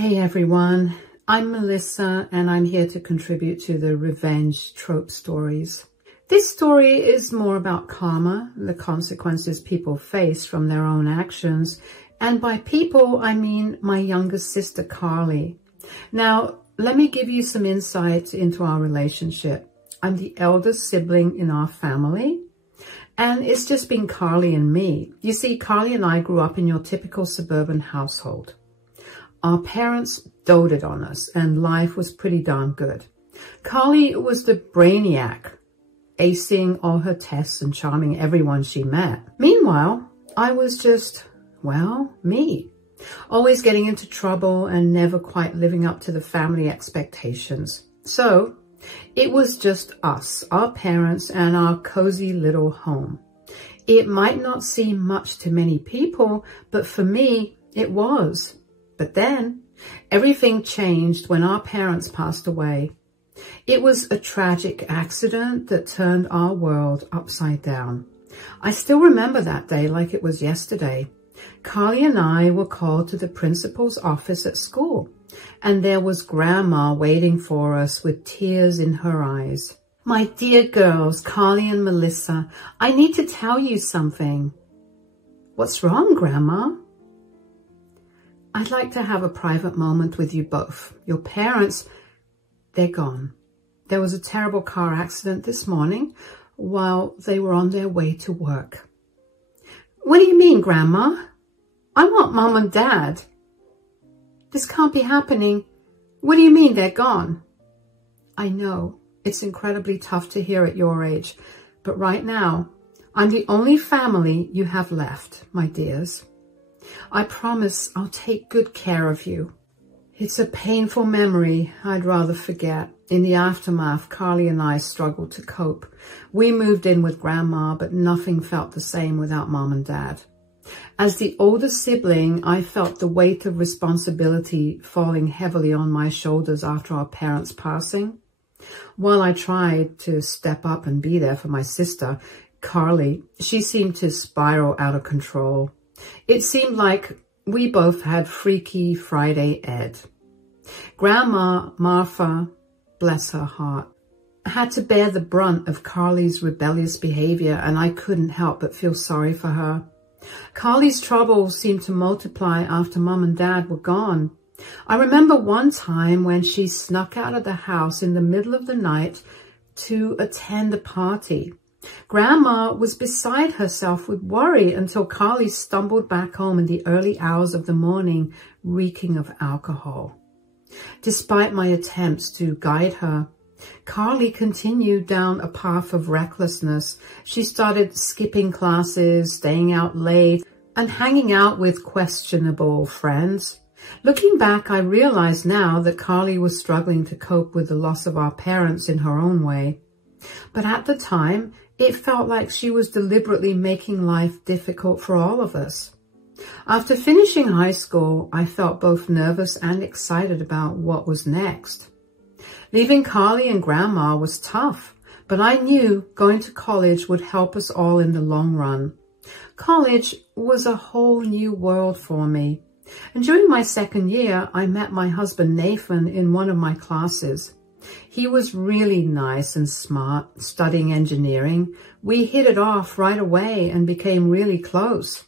Hey everyone, I'm Melissa and I'm here to contribute to the revenge trope stories. This story is more about karma, the consequences people face from their own actions, and by people I mean my younger sister Carly. Now, let me give you some insight into our relationship. I'm the eldest sibling in our family, and it's just been Carly and me. You see, Carly and I grew up in your typical suburban household. Our parents doted on us and life was pretty darn good. Carly was the brainiac, acing all her tests and charming everyone she met. Meanwhile, I was just, well, me. Always getting into trouble and never quite living up to the family expectations. So it was just us, our parents, and our cozy little home. It might not seem much to many people, but for me, it was. But then everything changed when our parents passed away. It was a tragic accident that turned our world upside down. I still remember that day like it was yesterday. Carly and I were called to the principal's office at school, and there was Grandma waiting for us with tears in her eyes. My dear girls, Carly and Melissa, I need to tell you something. What's wrong, Grandma? I'd like to have a private moment with you both. Your parents, they're gone. There was a terrible car accident this morning while they were on their way to work. What do you mean, Grandma? I want Mom and Dad. This can't be happening. What do you mean they're gone? I know it's incredibly tough to hear at your age, but right now, I'm the only family you have left, my dears. I promise I'll take good care of you. It's a painful memory I'd rather forget. In the aftermath, Carly and I struggled to cope. We moved in with Grandma, but nothing felt the same without Mom and Dad. As the oldest sibling, I felt the weight of responsibility falling heavily on my shoulders after our parents' passing. While I tried to step up and be there for my sister, Carly, she seemed to spiral out of control. It seemed like we both had Freaky Friday Ed. Grandma Martha, bless her heart, had to bear the brunt of Carly's rebellious behavior, and I couldn't help but feel sorry for her. Carly's troubles seemed to multiply after Mom and Dad were gone. I remember one time when she snuck out of the house in the middle of the night to attend a party. Grandma was beside herself with worry until Carly stumbled back home in the early hours of the morning, reeking of alcohol. Despite my attempts to guide her, Carly continued down a path of recklessness. She started skipping classes, staying out late, and hanging out with questionable friends. Looking back, I realize now that Carly was struggling to cope with the loss of our parents in her own way. But at the time, it felt like she was deliberately making life difficult for all of us. After finishing high school, I felt both nervous and excited about what was next. Leaving Carly and Grandma was tough, but I knew going to college would help us all in the long run. College was a whole new world for me. And during my second year, I met my husband Nathan in one of my classes. He was really nice and smart, studying engineering. We hit it off right away and became really close.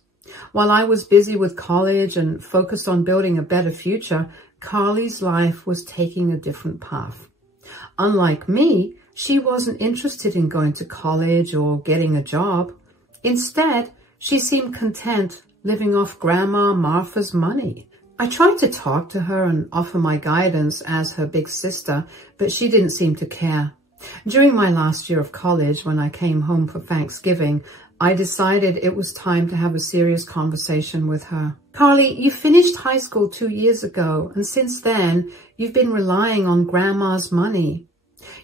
While I was busy with college and focused on building a better future, Carly's life was taking a different path. Unlike me, she wasn't interested in going to college or getting a job. Instead, she seemed content living off Grandma Martha's money. I tried to talk to her and offer my guidance as her big sister, but she didn't seem to care. During my last year of college, when I came home for Thanksgiving, I decided it was time to have a serious conversation with her. Carly, you finished high school 2 years ago, and since then, you've been relying on Grandma's money.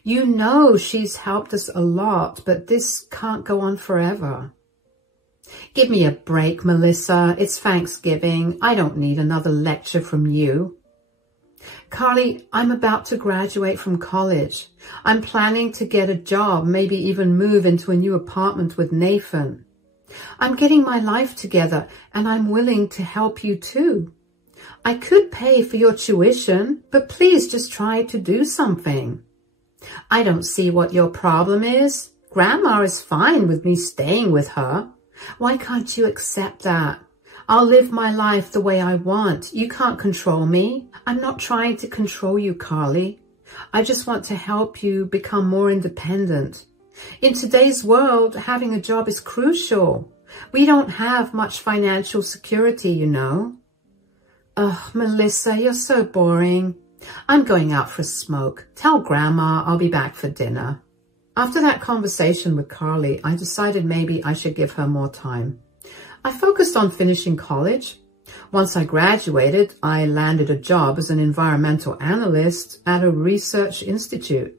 You know she's helped us a lot, but this can't go on forever. Give me a break, Melissa. It's Thanksgiving. I don't need another lecture from you. Carly, I'm about to graduate from college. I'm planning to get a job, maybe even move into a new apartment with Nathan. I'm getting my life together and I'm willing to help you too. I could pay for your tuition, but please just try to do something. I don't see what your problem is. Grandma is fine with me staying with her. Why can't you accept that? I'll live my life the way I want. You can't control me. I'm not trying to control you, Carly. I just want to help you become more independent. In today's world, having a job is crucial. We don't have much financial security, you know. Oh, Melissa, you're so boring. I'm going out for a smoke. Tell Grandma I'll be back for dinner. After that conversation with Carly, I decided maybe I should give her more time. I focused on finishing college. Once I graduated, I landed a job as an environmental analyst at a research institute.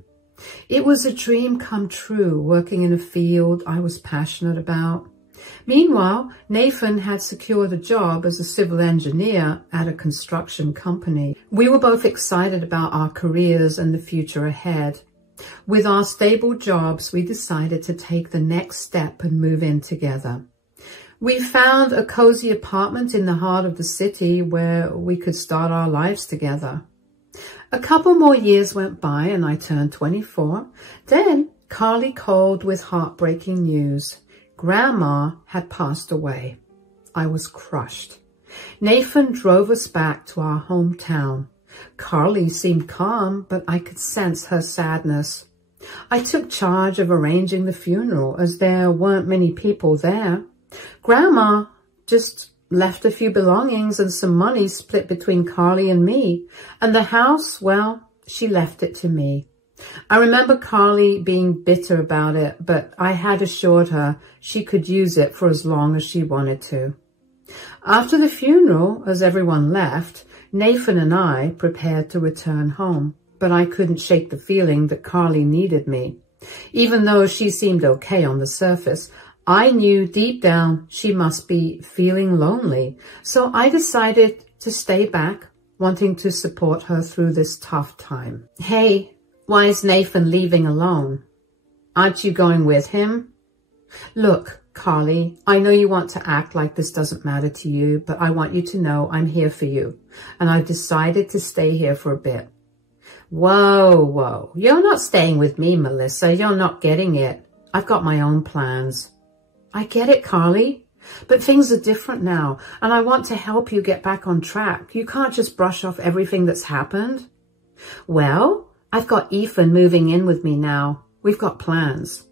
It was a dream come true, working in a field I was passionate about. Meanwhile, Nathan had secured a job as a civil engineer at a construction company. We were both excited about our careers and the future ahead. With our stable jobs, we decided to take the next step and move in together. We found a cozy apartment in the heart of the city where we could start our lives together. A couple more years went by and I turned 24. Then Carly called with heartbreaking news. Grandma had passed away. I was crushed. Nathan drove us back to our hometown. Carly seemed calm, but I could sense her sadness. I took charge of arranging the funeral as there weren't many people there. Grandma just left a few belongings and some money split between Carly and me. And the house, well, she left it to me. I remember Carly being bitter about it, but I had assured her she could use it for as long as she wanted to. After the funeral, as everyone left, Nathan and I prepared to return home, but I couldn't shake the feeling that Carly needed me. Even though she seemed okay on the surface, I knew deep down she must be feeling lonely, so I decided to stay back, wanting to support her through this tough time. Hey, why is Nathan leaving alone? Aren't you going with him? Look, Carly, I know you want to act like this doesn't matter to you, but I want you to know I'm here for you, and I've decided to stay here for a bit. Whoa, you're not staying with me, Melissa. You're not getting it. I've got my own plans. I get it, Carly, but things are different now, and I want to help you get back on track. You can't just brush off everything that's happened. Well, I've got Ethan moving in with me now. We've got plans.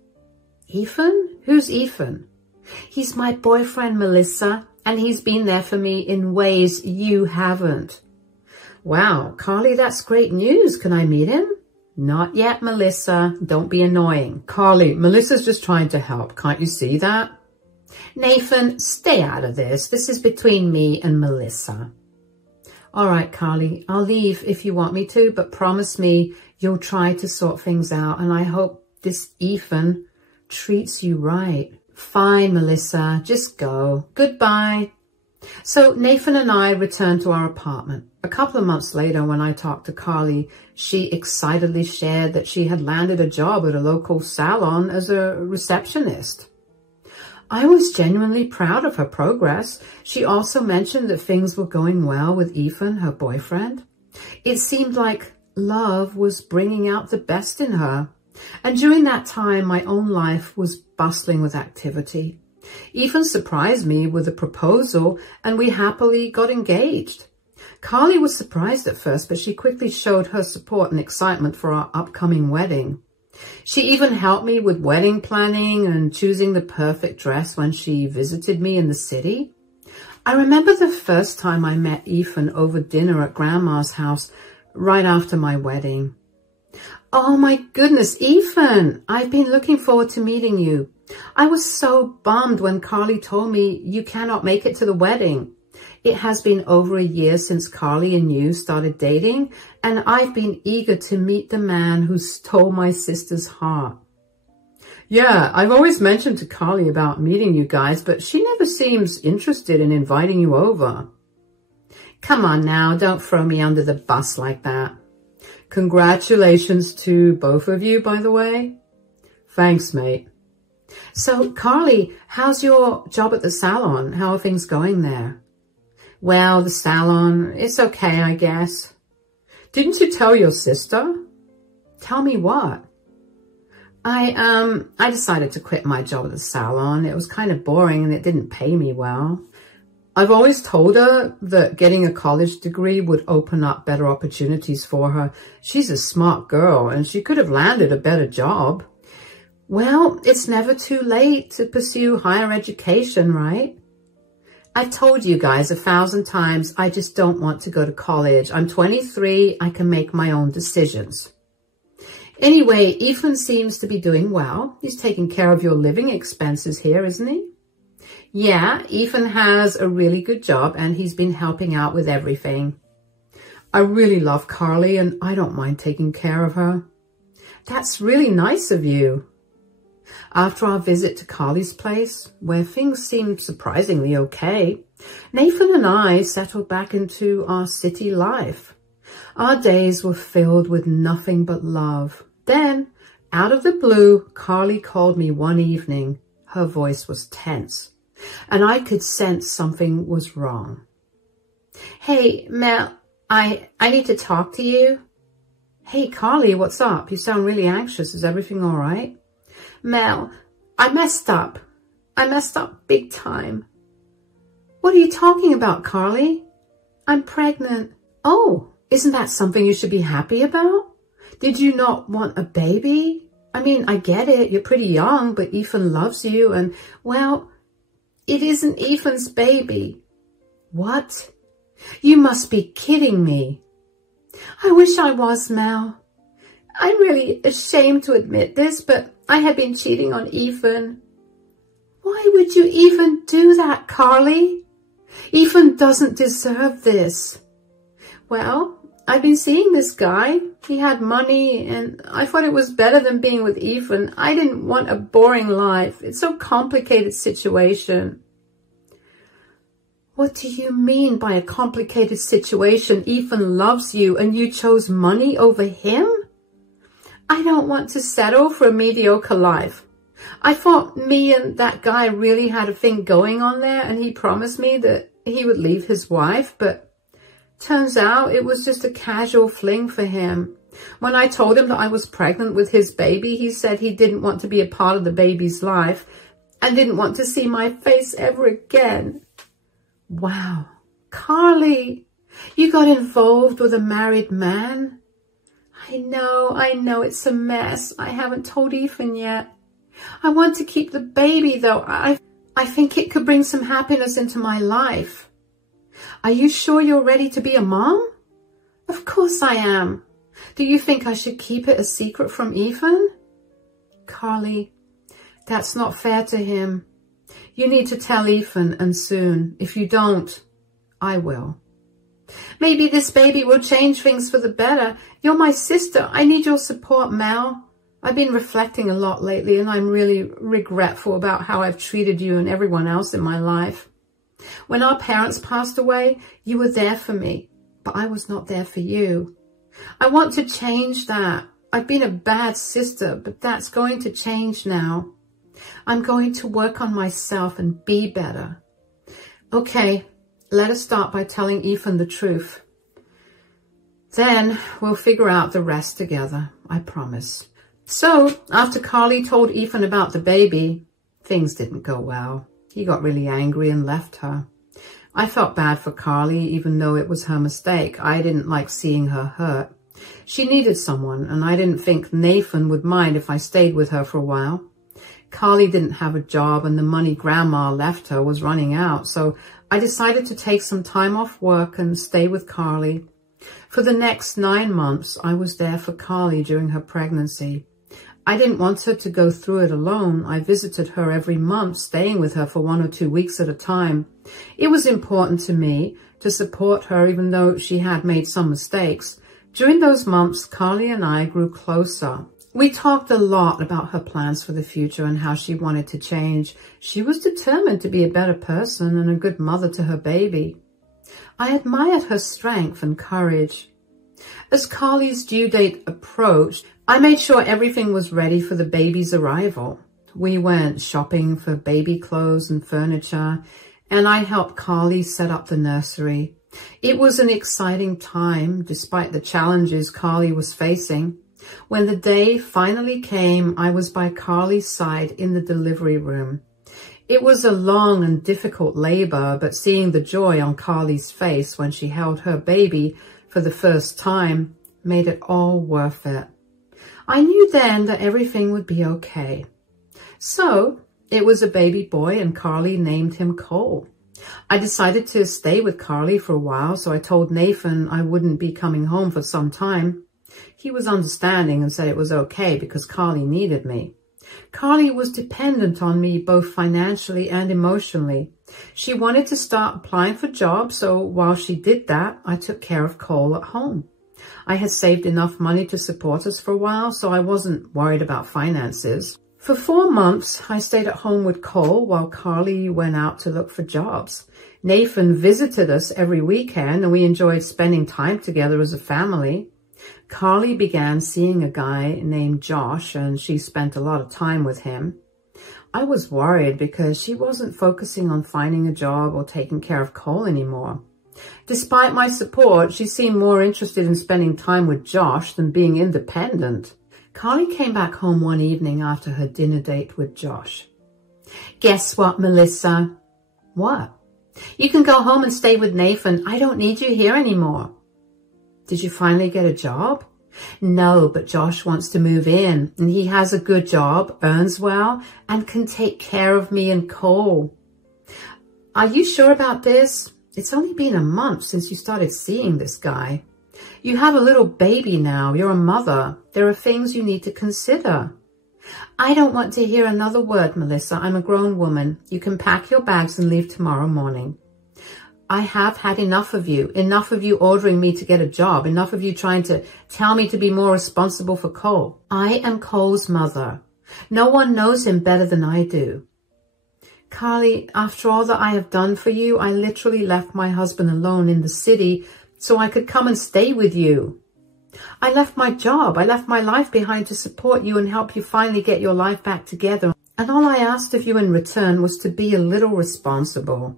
Ethan? Who's Ethan? He's my boyfriend, Melissa, and he's been there for me in ways you haven't. Wow, Carly, that's great news. Can I meet him? Not yet, Melissa. Don't be annoying. Carly, Melissa's just trying to help. Can't you see that? Nathan, stay out of this. This is between me and Melissa. All right, Carly, I'll leave if you want me to, but promise me you'll try to sort things out, and I hope this Ethan treats you right. Fine, Melissa, just go. Goodbye. So Nathan and I returned to our apartment. A couple of months later, when I talked to Carly, she excitedly shared that she had landed a job at a local salon as a receptionist. I was genuinely proud of her progress. She also mentioned that things were going well with Ethan, her boyfriend. It seemed like love was bringing out the best in her. And during that time, my own life was bustling with activity. Ethan surprised me with a proposal, and we happily got engaged. Carly was surprised at first, but she quickly showed her support and excitement for our upcoming wedding. She even helped me with wedding planning and choosing the perfect dress when she visited me in the city. I remember the first time I met Ethan over dinner at Grandma's house right after my wedding. Oh my goodness, Ethan, I've been looking forward to meeting you. I was so bummed when Carly told me you cannot make it to the wedding. It has been over a year since Carly and you started dating, and I've been eager to meet the man who stole my sister's heart. Yeah, I've always mentioned to Carly about meeting you guys, but she never seems interested in inviting you over. Come on now, don't throw me under the bus like that. Congratulations to both of you, by the way. Thanks, mate. So, Carly, how's your job at the salon? How are things going there? Well, the salon, it's okay, I guess. Didn't you tell your sister? Tell me what? I decided to quit my job at the salon. It was kind of boring and it didn't pay me well. I've always told her that getting a college degree would open up better opportunities for her. She's a smart girl and she could have landed a better job. Well, it's never too late to pursue higher education, right? I've told you guys 1,000 times, I just don't want to go to college. I'm 23, I can make my own decisions. Anyway, Ethan seems to be doing well. He's taking care of your living expenses here, isn't he? Yeah, Ethan has a really good job and he's been helping out with everything. I really love Carly and I don't mind taking care of her. That's really nice of you. After our visit to Carly's place, where things seemed surprisingly okay, Nathan and I settled back into our city life. Our days were filled with nothing but love. Then, out of the blue, Carly called me one evening. Her voice was tense, and I could sense something was wrong. Hey, Mel, I need to talk to you. Hey, Carly, what's up? You sound really anxious. Is everything all right? Mel, I messed up. I messed up big time. What are you talking about, Carly? I'm pregnant. Oh, isn't that something you should be happy about? Did you not want a baby? I mean, I get it. You're pretty young, but Ethan loves you. And, well, it isn't Ethan's baby. What? You must be kidding me. I wish I was, Mel. I'm really ashamed to admit this, but I had been cheating on Ethan. Why would you even do that, Carly? Ethan doesn't deserve this. Well, I've been seeing this guy. He had money and I thought it was better than being with Ethan. I didn't want a boring life. It's so complicated situation. What do you mean by a complicated situation? Ethan loves you and you chose money over him? I don't want to settle for a mediocre life. I thought me and that guy really had a thing going on there and he promised me that he would leave his wife, but turns out it was just a casual fling for him. When I told him that I was pregnant with his baby, he said he didn't want to be a part of the baby's life and didn't want to see my face ever again. Wow, Carly, you got involved with a married man? I know, it's a mess. I haven't told Ethan yet. I want to keep the baby though. I think it could bring some happiness into my life. Are you sure you're ready to be a mom? Of course I am. Do you think I should keep it a secret from Ethan? Carly, that's not fair to him. You need to tell Ethan and soon. If you don't, I will. Maybe this baby will change things for the better. You're my sister. I need your support, Mel. I've been reflecting a lot lately and I'm really regretful about how I've treated you and everyone else in my life. When our parents passed away, you were there for me, but I was not there for you. I want to change that. I've been a bad sister, but that's going to change now. I'm going to work on myself and be better. Okay, let us start by telling Ethan the truth. Then we'll figure out the rest together, I promise. So, after Carly told Ethan about the baby, things didn't go well. He got really angry and left her. I felt bad for Carly, even though it was her mistake. I didn't like seeing her hurt. She needed someone, and I didn't think Nathan would mind if I stayed with her for a while. Carly didn't have a job, and the money Grandma left her was running out, so I decided to take some time off work and stay with Carly. For the next 9 months, I was there for Carly during her pregnancy. I didn't want her to go through it alone. I visited her every month, staying with her for 1 or 2 weeks at a time. It was important to me to support her, even though she had made some mistakes. During those months, Carly and I grew closer. We talked a lot about her plans for the future and how she wanted to change. She was determined to be a better person and a good mother to her baby. I admired her strength and courage. As Carly's due date approached, I made sure everything was ready for the baby's arrival. We went shopping for baby clothes and furniture, and I helped Carly set up the nursery. It was an exciting time, despite the challenges Carly was facing. When the day finally came, I was by Carly's side in the delivery room. It was a long and difficult labor, but seeing the joy on Carly's face when she held her baby for the first time made it all worth it. I knew then that everything would be okay. So it was a baby boy, and Carly named him Cole. I decided to stay with Carly for a while, so I told Nathan I wouldn't be coming home for some time. He was understanding and said it was okay because Carly needed me. Carly was dependent on me both financially and emotionally. She wanted to start applying for jobs, so while she did that, I took care of Cole at home. I had saved enough money to support us for a while, so I wasn't worried about finances. For 4 months, I stayed at home with Cole while Carly went out to look for jobs. Nathan visited us every weekend, and we enjoyed spending time together as a family. Carly began seeing a guy named Josh, and she spent a lot of time with him. I was worried because she wasn't focusing on finding a job or taking care of Cole anymore. Despite my support, she seemed more interested in spending time with Josh than being independent. Carly came back home one evening after her dinner date with Josh. "Guess what, Melissa?" "What?" "You can go home and stay with Nathan. I don't need you here anymore." "Did you finally get a job?" "No, but Josh wants to move in, and he has a good job, earns well, and can take care of me and Cole." "Are you sure about this? It's only been a month since you started seeing this guy. You have a little baby now. You're a mother. There are things you need to consider." "I don't want to hear another word, Melissa. I'm a grown woman. You can pack your bags and leave tomorrow morning." "I have had enough of you ordering me to get a job, enough of you trying to tell me to be more responsible for Cole. I am Cole's mother. No one knows him better than I do." "Carly, after all that I have done for you, I literally left my husband alone in the city so I could come and stay with you. I left my job, I left my life behind to support you and help you finally get your life back together. And all I asked of you in return was to be a little responsible."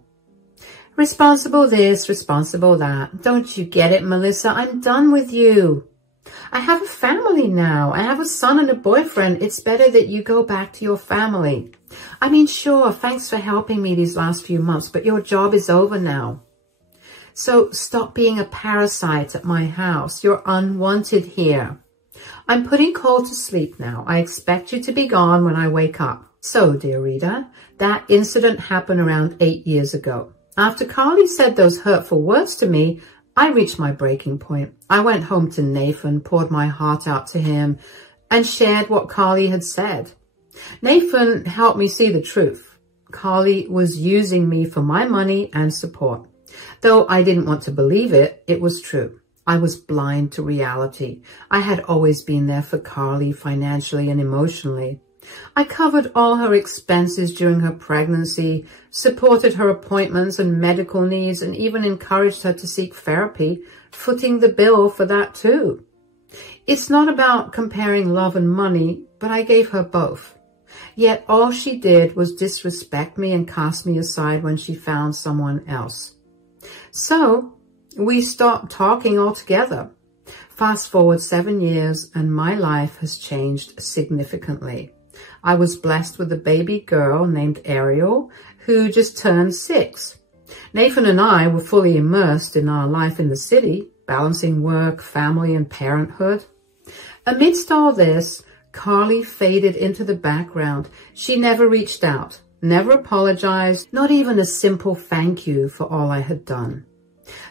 "Responsible this, responsible that. Don't you get it, Melissa? I'm done with you. I have a family now. I have a son and a boyfriend. It's better that you go back to your family. I mean, sure, thanks for helping me these last few months, but your job is over now. So stop being a parasite at my house. You're unwanted here. I'm putting Cole to sleep now. I expect you to be gone when I wake up." So, dear reader, that incident happened around 8 years ago. After Carly said those hurtful words to me, I reached my breaking point. I went home to Nathan, poured my heart out to him, and shared what Carly had said. Nathan helped me see the truth. Carly was using me for my money and support. Though I didn't want to believe it, it was true. I was blind to reality. I had always been there for Carly financially and emotionally. I covered all her expenses during her pregnancy, supported her appointments and medical needs, and even encouraged her to seek therapy, footing the bill for that too. It's not about comparing love and money, but I gave her both. Yet all she did was disrespect me and cast me aside when she found someone else. So we stopped talking altogether. Fast forward 7 years and my life has changed significantly. I was blessed with a baby girl named Ariel who just turned 6. Nathan and I were fully immersed in our life in the city, balancing work, family, and parenthood. Amidst all this, Carly faded into the background. She never reached out, never apologized, not even a simple thank you for all I had done.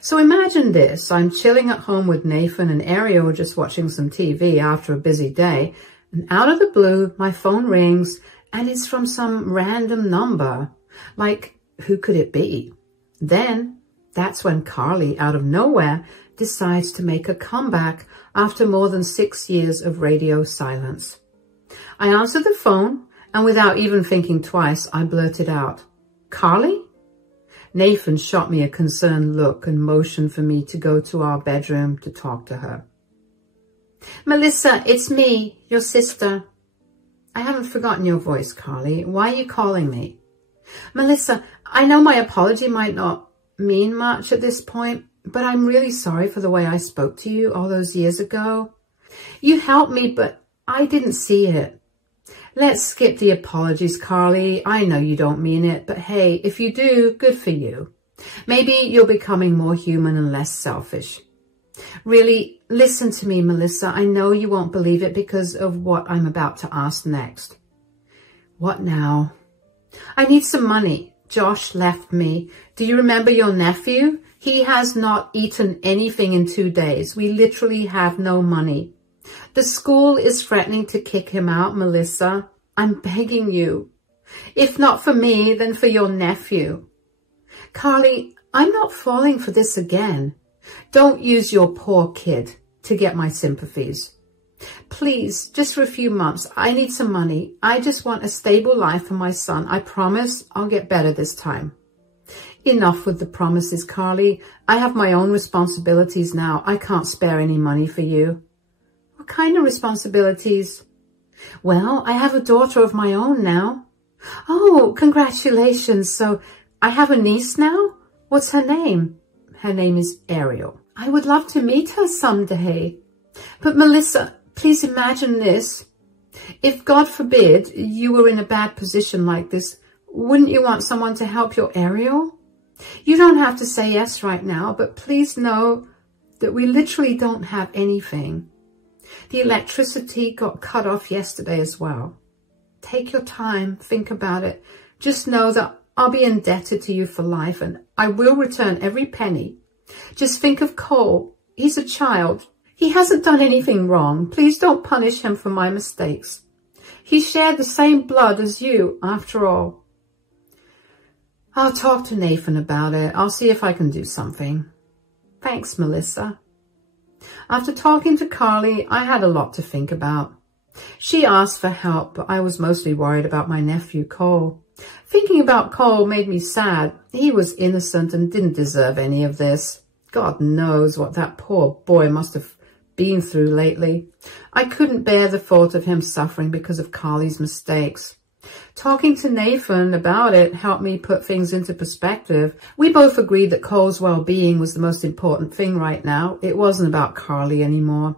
So imagine this, I'm chilling at home with Nathan and Ariel just watching some TV after a busy day, and out of the blue, my phone rings and it's from some random number. Like, who could it be? Then, that's when Carly, out of nowhere, decides to make a comeback after more than 6 years of radio silence. I answered the phone, and without even thinking twice, I blurted out, "Carly?" Nathan shot me a concerned look and motioned for me to go to our bedroom to talk to her. "Melissa, it's me, your sister." "I haven't forgotten your voice, Carly. Why are you calling me?" "Melissa, I know my apology might not mean much at this point, but I'm really sorry for the way I spoke to you all those years ago. You helped me, but I didn't see it. Let's skip the apologies, Carly. I know you don't mean it, but hey, if you do, good for you. Maybe you're becoming more human and less selfish. Really, listen to me, Melissa. I know you won't believe it because of what I'm about to ask next. What now? I need some money. Josh left me. Do you remember your nephew? He has not eaten anything in 2 days. We literally have no money. The school is threatening to kick him out, Melissa. I'm begging you. If not for me, then for your nephew. Carly, I'm not falling for this again. Don't use your poor kid to get my sympathies. Please, just for a few months, I need some money. I just want a stable life for my son. I promise I'll get better this time. Enough with the promises, Carly. I have my own responsibilities now. I can't spare any money for you. What kind of responsibilities? Well, I have a daughter of my own now. Oh, congratulations. So I have a niece now? What's her name? Her name is Ariel. I would love to meet her someday. But Melissa, please imagine this. If, God forbid, you were in a bad position like this, wouldn't you want someone to help your Ariel? You don't have to say yes right now, but please know that we literally don't have anything. The electricity got cut off yesterday as well. Take your time, think about it. Just know that I'll be indebted to you for life and I will return every penny. Just think of Cole. He's a child. He hasn't done anything wrong. Please don't punish him for my mistakes. He shared the same blood as you, after all. I'll talk to Nathan about it. I'll see if I can do something. Thanks, Melissa. After talking to Carly, I had a lot to think about. She asked for help, but I was mostly worried about my nephew, Cole. Thinking about Cole made me sad. He was innocent and didn't deserve any of this. God knows what that poor boy must have been through lately. I couldn't bear the thought of him suffering because of Carly's mistakes. Talking to Nathan about it helped me put things into perspective. We both agreed that Cole's well-being was the most important thing right now. It wasn't about Carly anymore.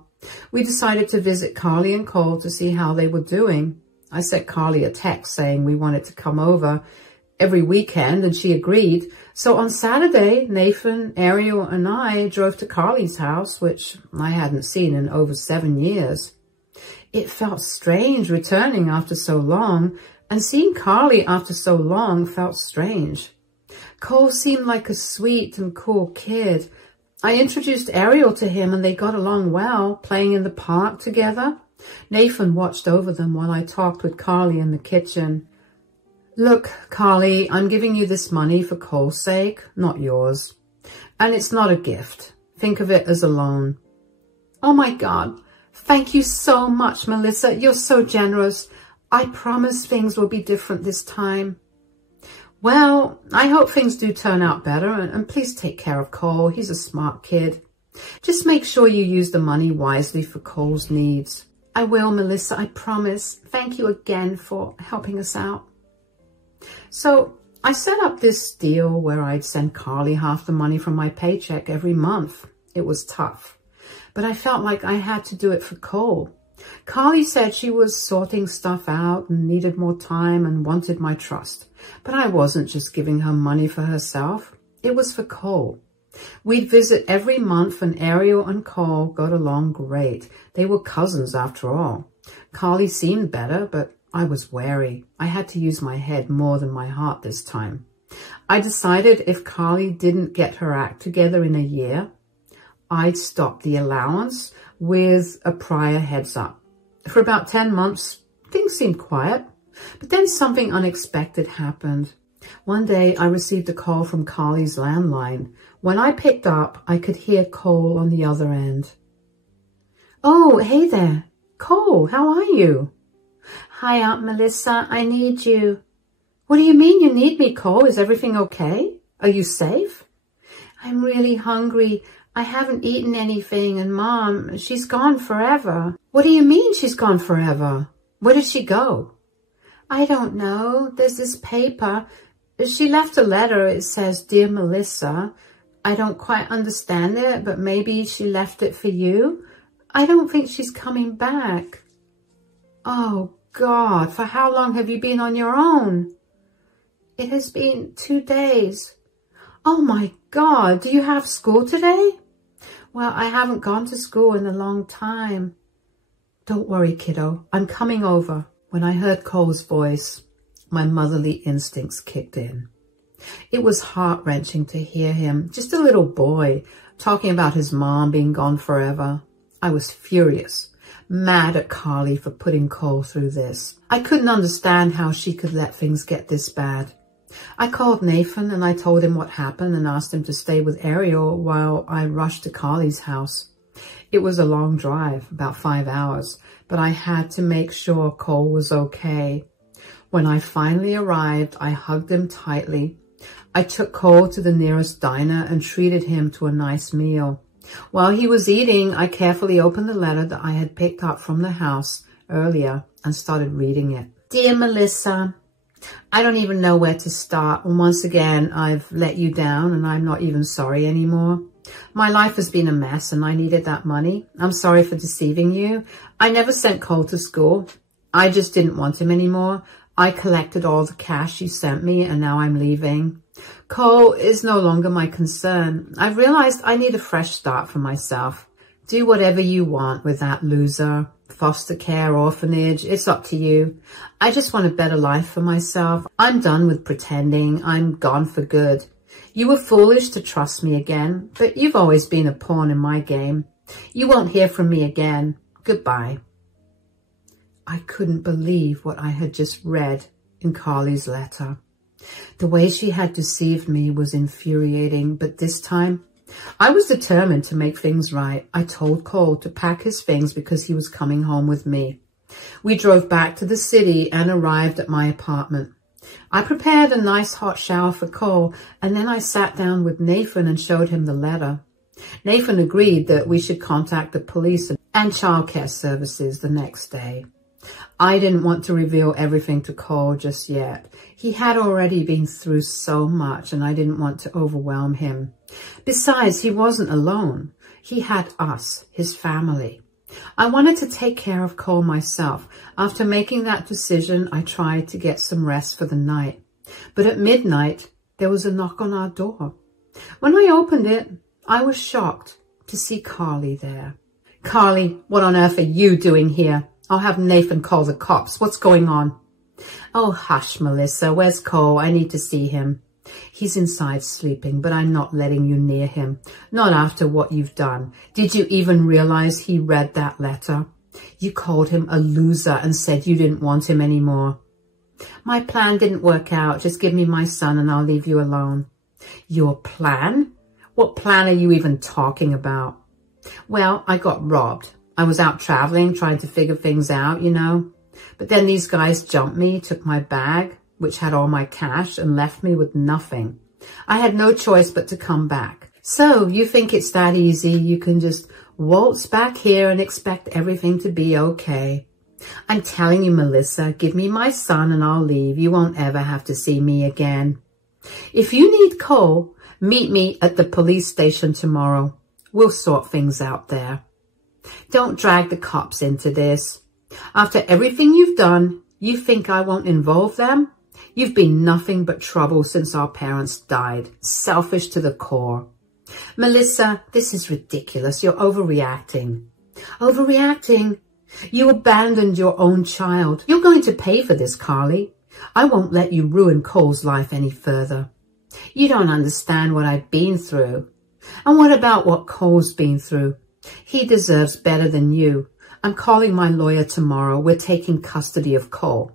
We decided to visit Carly and Cole to see how they were doing. I sent Carly a text saying we wanted to come over every weekend and she agreed. So on Saturday, Nathan, Ariel and I drove to Carly's house, which I hadn't seen in over 7 years. It felt strange returning after so long, and seeing Carly after so long felt strange. Cole seemed like a sweet and cool kid. I introduced Ariel to him and they got along well, playing in the park together. Nathan watched over them while I talked with Carly in the kitchen. Look, Carly, I'm giving you this money for Cole's sake, not yours. And it's not a gift. Think of it as a loan. Oh my God. Thank you so much, Melissa. You're so generous. I promise things will be different this time. Well, I hope things do turn out better and please take care of Cole. He's a smart kid. Just make sure you use the money wisely for Cole's needs. I will, Melissa, I promise. Thank you again for helping us out. So I set up this deal where I'd send Carly half the money from my paycheck every month. It was tough, but I felt like I had to do it for Cole. Carly said she was sorting stuff out and needed more time and wanted my trust. But I wasn't just giving her money for herself. It was for Cole. We'd visit every month and Ariel and Cole got along great. They were cousins after all. Carly seemed better, but I was wary. I had to use my head more than my heart this time. I decided if Carly didn't get her act together in a year, I'd stop the allowance with a prior heads up. For about 10 months, things seemed quiet, but then something unexpected happened. One day I received a call from Carly's landline. When I picked up, I could hear Cole on the other end. Oh, hey there. Cole, how are you? Hi, Aunt Melissa. I need you. What do you mean you need me, Cole? Is everything okay? Are you safe? I'm really hungry. I haven't eaten anything, and Mom, she's gone forever. What do you mean she's gone forever? Where did she go? I don't know. There's this paper. She left a letter. It says, "Dear Melissa, I don't quite understand it, but maybe she left it for you. I don't think she's coming back." Oh God, for how long have you been on your own? It has been 2 days. Oh my God, do you have school today? Well, I haven't gone to school in a long time. Don't worry, kiddo, I'm coming over. When I heard Cole's voice, my motherly instincts kicked in. It was heart-wrenching to hear him, just a little boy, talking about his mom being gone forever. I was furious, mad at Carly for putting Cole through this. I couldn't understand how she could let things get this bad. I called Nathan and I told him what happened and asked him to stay with Ariel while I rushed to Carly's house. It was a long drive, about 5 hours, but I had to make sure Cole was okay. When I finally arrived, I hugged him tightly. I took Cole to the nearest diner and treated him to a nice meal. While he was eating, I carefully opened the letter that I had picked up from the house earlier and started reading it. Dear Melissa, I don't even know where to start. And once again, I've let you down and I'm not even sorry anymore. My life has been a mess and I needed that money. I'm sorry for deceiving you. I never sent Cole to school. I just didn't want him anymore. I collected all the cash you sent me and now I'm leaving. Cole is no longer my concern. I've realized I need a fresh start for myself. Do whatever you want with that loser. Foster care, orphanage, it's up to you. I just want a better life for myself. I'm done with pretending. I'm gone for good. You were foolish to trust me again, but you've always been a pawn in my game. You won't hear from me again. Goodbye. I couldn't believe what I had just read in Carly's letter. The way she had deceived me was infuriating, but this time I was determined to make things right. I told Cole to pack his things because he was coming home with me. We drove back to the city and arrived at my apartment. I prepared a nice hot shower for Cole, and then I sat down with Nathan and showed him the letter. Nathan agreed that we should contact the police and childcare services the next day. I didn't want to reveal everything to Cole just yet. He had already been through so much and I didn't want to overwhelm him. Besides, he wasn't alone. He had us, his family. I wanted to take care of Cole myself. After making that decision, I tried to get some rest for the night. But at midnight, there was a knock on our door. When I opened it, I was shocked to see Carly there. Carly, what on earth are you doing here? I'll have Nathan call the cops. What's going on? Oh, hush, Melissa. Where's Cole? I need to see him. He's inside sleeping, but I'm not letting you near him. Not after what you've done. Did you even realize he read that letter? You called him a loser and said you didn't want him anymore. My plan didn't work out. Just give me my son and I'll leave you alone. Your plan? What plan are you even talking about? Well, I got robbed. I was out traveling, trying to figure things out, you know. But then these guys jumped me, took my bag, which had all my cash, and left me with nothing. I had no choice but to come back. So you think it's that easy? You can just waltz back here and expect everything to be okay. I'm telling you, Melissa, give me my son and I'll leave. You won't ever have to see me again. If you need Cole, meet me at the police station tomorrow. We'll sort things out there. Don't drag the cops into this. After everything you've done, you think I won't involve them? You've been nothing but trouble since our parents died. Selfish to the core. Melissa, this is ridiculous. You're overreacting. Overreacting? You abandoned your own child. You're going to pay for this, Carly. I won't let you ruin Cole's life any further. You don't understand what I've been through. And what about what Cole's been through? He deserves better than you. I'm calling my lawyer tomorrow. We're taking custody of Cole.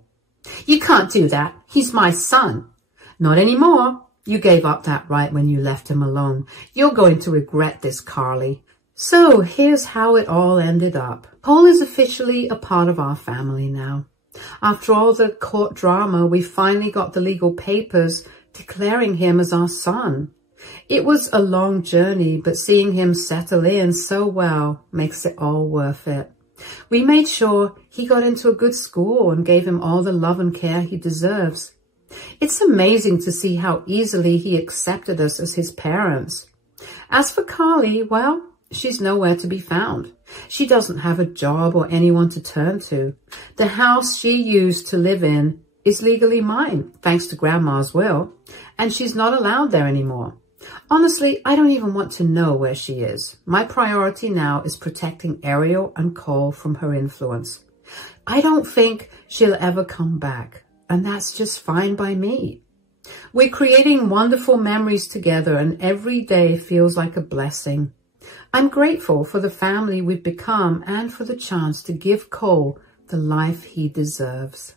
You can't do that. He's my son. Not anymore. You gave up that right when you left him alone. You're going to regret this, Carly. So here's how it all ended up. Cole is officially a part of our family now. After all the court drama, we finally got the legal papers declaring him as our son. It was a long journey, but seeing him settle in so well makes it all worth it. We made sure he got into a good school and gave him all the love and care he deserves. It's amazing to see how easily he accepted us as his parents. As for Carly, well, she's nowhere to be found. She doesn't have a job or anyone to turn to. The house she used to live in is legally mine, thanks to Grandma's will, and she's not allowed there anymore. Honestly, I don't even want to know where she is. My priority now is protecting Ariel and Cole from her influence. I don't think she'll ever come back, and that's just fine by me. We're creating wonderful memories together, and every day feels like a blessing. I'm grateful for the family we've become and for the chance to give Cole the life he deserves.